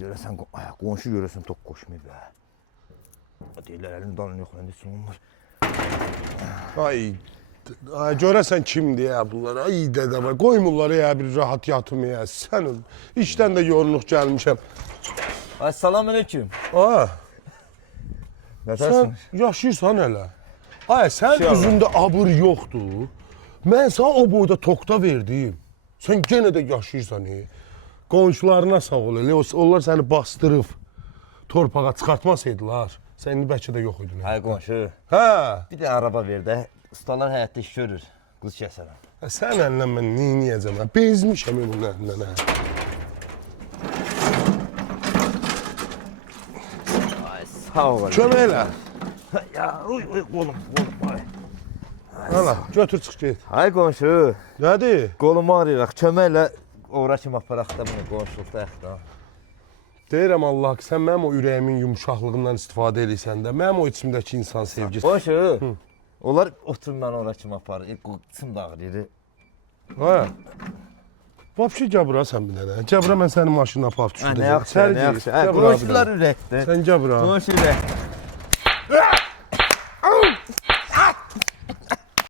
Görəsən, qonşu görəsən tok qoşmayıb be. Deyirlər, əlini dalını yoxlayanda heç olmur. Ay, görəsən kimdir ya bunlar? Ay dədə var, qoymurlar ya bir rahat yatım ya. Sən işdən də yoruluq gəlmişəm. Ay, salam aleyküm. Sən yaşayırsan hələ. Ay, sən üzündə abır yoxdur. Mən sana o boyda tokta verdim. Sən yenə də yaşayırsan. Qonşularına sağ ol. Onlar səni bastırıb torpağa çıxartmasaydılar. Sən indi bəlkə də yox idin. Ay qonşu. Hə. Bir də araba ver də. Ustalar həyatda iş görür. Qız kəsərəm. Sən əlinlə mən neyniyəcəm? Bezmişəm onun əlindən. Ay, sağ ol. Kömək elə. Ya, qolum. Ay. Hala, götür çıx get. Ay qonşu. Nədir? Qolumu arayıraq. Kömək elə. Ora kimi aparaq da bunu qonşuluqdayıq da. Deyirəm Allah ki, sən mənim o ürəyimin yumuşaqlığından istifadə edirsən də, mənim o içimdəki insan sevgisi. Qonşu. Onlar otur mən ora kimi aparır. Qıçım da ağrıyır. Hə. Vapşi gəbura sən bir dənə. Gəbura mən sənin maşınına aparıb düşürəm. Nə yaxşı, nə yaxşı. Qonşular ürəkdir. Sən gəbura. Qonşu ürəkdir.